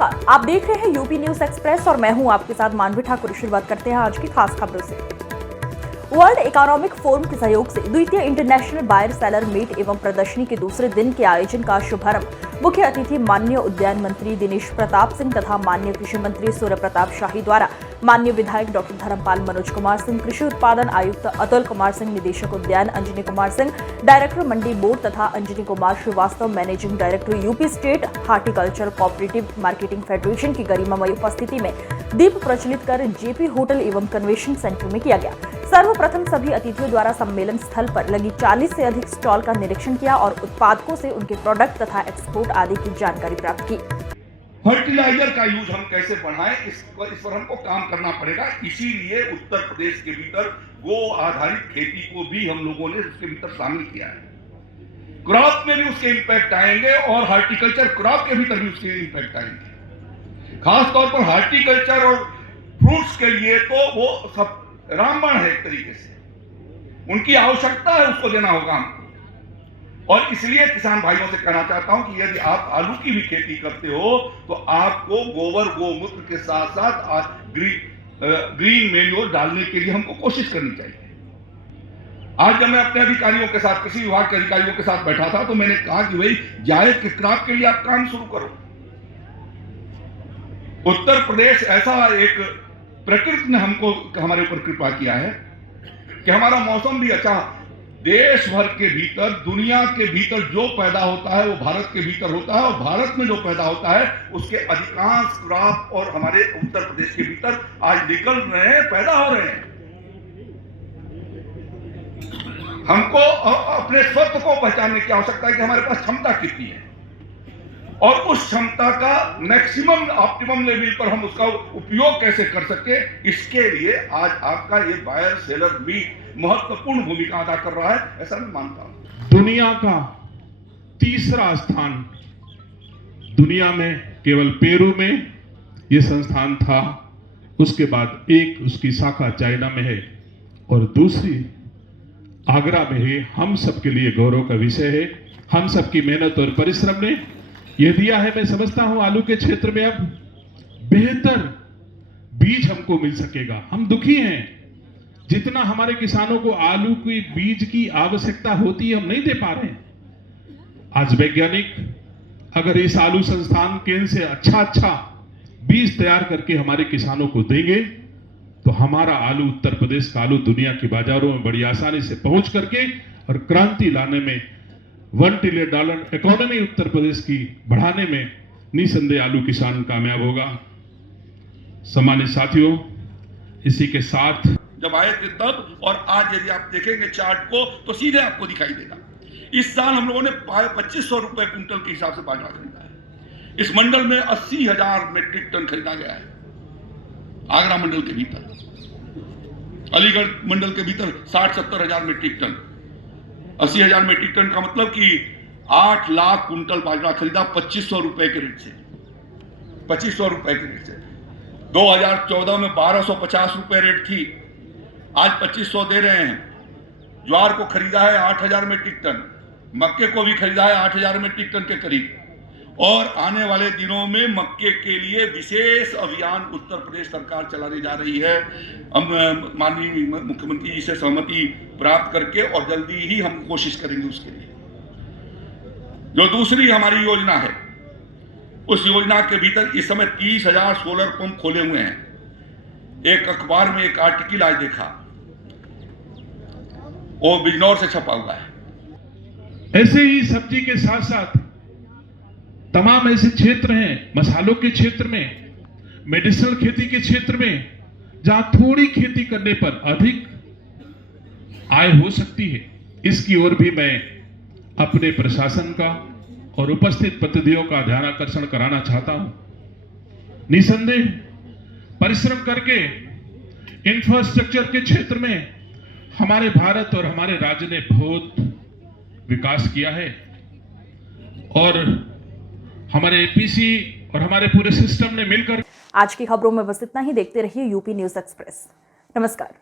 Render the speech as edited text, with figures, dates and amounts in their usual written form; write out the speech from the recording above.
नमस्कार, आप देख रहे हैं यूपी न्यूज एक्सप्रेस और मैं हूं आपके साथ मानवी ठाकुर। शुरुआत करते हैं आज की खास खबरों से। वर्ल्ड इकोनॉमिक फोरम के सहयोग से द्वितीय इंटरनेशनल बायर सेलर मीट एवं प्रदर्शनी के दूसरे दिन के आयोजन का शुभारंभ मुख्य अतिथि माननीय उद्यान मंत्री दिनेश प्रताप सिंह तथा माननीय कृषि मंत्री सूर्य प्रताप शाही द्वारा माननीय विधायक डॉक्टर धर्मपाल मनोज कुमार सिंह, कृषि उत्पादन आयुक्त अतुल कुमार सिंह, निदेशक उद्यान अंजनी कुमार सिंह, डायरेक्टर मंडी बोर्ड तथा Anjani Kumar Shrivastava, managing director UP state horticulture cooperative marketing federation की गरिमामयी उपस्थिति में दीप प्रज्वलित कर जेपी होटल एवं कन्वेंशन सेंटर में किया गया। सर्वप्रथम सभी अतिथियों द्वारा सम्मेलन स्थल पर लगी 40 से अधिक स्टॉल का निरीक्षण किया और उत्पादकों से उनके प्रोडक्ट तथा एक्सपोर्ट आदि की जानकारी प्राप्त की। फर्टिलाइजर का यूज हम कैसे बढ़ाएं, इस पर हमको काम करना पड़ेगा। इसीलिए उत्तर प्रदेश के भीतर गो आधारित खेती को भी हम लोगों ने उसके भीतर शामिल किया है। क्रॉप में भी उसके इंपैक्ट आएंगे और हार्टिकल्चर क्रॉप के भीतर भी उसके इंपैक्ट आएंगे। खास तौर पर हार्टिकल्चर और फ्रूट्स के लिए तो वो सब रामबाण है एक तरीके से, उनकी आवश्यकता है, उसको देना होगा हमको। और इसलिए किसान भाइयों से कहना चाहता हूं कि यदि आप आलू की भी खेती करते हो तो आपको गोबर गोमूत्र के साथ साथ ग्रीन मैन्योर डालने के लिए हमको कोशिश करनी चाहिए। आज जब मैं अपने अधिकारियों के साथ, कृषि विभाग के अधिकारियों के साथ बैठा था तो मैंने कहा कि भाई जायद के क्रॉप के लिए आप काम शुरू करो। उत्तर प्रदेश ऐसा एक प्रकृति ने हमको हमारे ऊपर कृपा किया है कि हमारा मौसम भी अच्छा, देश भर के भीतर, दुनिया के भीतर जो पैदा होता है वो भारत के भीतर होता है और भारत में जो पैदा होता है उसके अधिकांश क्रॉप और हमारे उत्तर प्रदेश के भीतर आज निकल रहे हैं, पैदा हो रहे हैं। हमको अपने स्वत्व को पहचानने की आवश्यकता है कि हमारे पास क्षमता कितनी है और उस क्षमता का मैक्सिमम ऑप्टिमम लेवल पर हम उसका उपयोग कैसे कर सके, इसके लिए आज आपका ये बायर सेलर मीट महत्वपूर्ण भूमिका अदा कर रहा है, ऐसा मैं मानता हूं। दुनिया का तीसरा स्थान, दुनिया में केवल पेरू में यह संस्थान था, उसके बाद एक उसकी शाखा चाइना में है और दूसरी आगरा में है। हम सबके लिए गौरव का विषय है। हम सबकी मेहनत और परिश्रम ने यह दिया है। मैं समझता हूं आलू के क्षेत्र में अब बेहतर बीज हमको मिल सकेगा। हम दुखी हैं, जितना हमारे किसानों को आलू की बीज की आवश्यकता होती है हम नहीं दे पा रहे हैं। आज वैज्ञानिक अगर इस आलू संस्थान केंद्र से अच्छा बीज तैयार करके हमारे किसानों को देंगे तो हमारा आलू, उत्तर प्रदेश का आलू दुनिया के बाजारों में बड़ी आसानी से पहुंच करके और क्रांति लाने में, $1 ट्रिलियन इकोनॉमी उत्तर प्रदेश की बढ़ाने में निसंदेह आलू किसान कामयाब होगा। सम्मानित साथियों, इसी के साथ जब आए थे तब और आज यदि आप देखेंगे चार्ट को तो सीधे आपको दिखाई देगा। इस साल हम लोगों ने 2500 रुपए क्विंटल के हिसाब से बाजरा खरीदा है। इस मंडल में 80,000 मीट्रिक टन खरीदा गया है। आगरा मंडल के भीतर, अलीगढ़ मंडल के भीतर 60-70 हजार मीट्रिक टन, 80,000 मीट्रिक टन का मतलब कि 8 लाख कुंटल बाजरा खरीदा 2500 रुपए के रेट से। 2500 रुपए के रेट से 2014 में 1250 रुपए रेट थी, आज 2500 दे रहे हैं। ज्वार को खरीदा है 8,000 मीट्रिक टन, मक्के को भी खरीदा है 8,000 मीट्रिक टन के करीब और आने वाले दिनों में मक्के के लिए विशेष अभियान उत्तर प्रदेश सरकार चलाने जा रही है। हम माननीय मुख्यमंत्री जी से सहमति प्राप्त करके और जल्दी ही हम कोशिश करेंगे उसके लिए। जो दूसरी हमारी योजना है, उस योजना के भीतर इस समय 30,000 सोलर पंप खोले हुए हैं। एक अखबार में एक आर्टिकल आज देखा, वो बिजनौर से छपा हुआ है। ऐसे ही सब्जी के साथ साथ तमाम ऐसे क्षेत्र हैं, मसालों के क्षेत्र में, मेडिसिनल खेती के क्षेत्र में, जहां थोड़ी खेती करने पर अधिक आय हो सकती है। इसकी ओर भी मैं अपने प्रशासन का और उपस्थित प्रतिनिधियों का ध्यान आकर्षण कराना चाहता हूं। निसंदेह परिश्रम करके इंफ्रास्ट्रक्चर के क्षेत्र में हमारे भारत और हमारे राज्य ने बहुत विकास किया है और हमारे एपीसी और हमारे पूरे सिस्टम ने मिलकर। आज की खबरों में बस इतना ही। देखते रहिए यूपी न्यूज एक्सप्रेस। नमस्कार।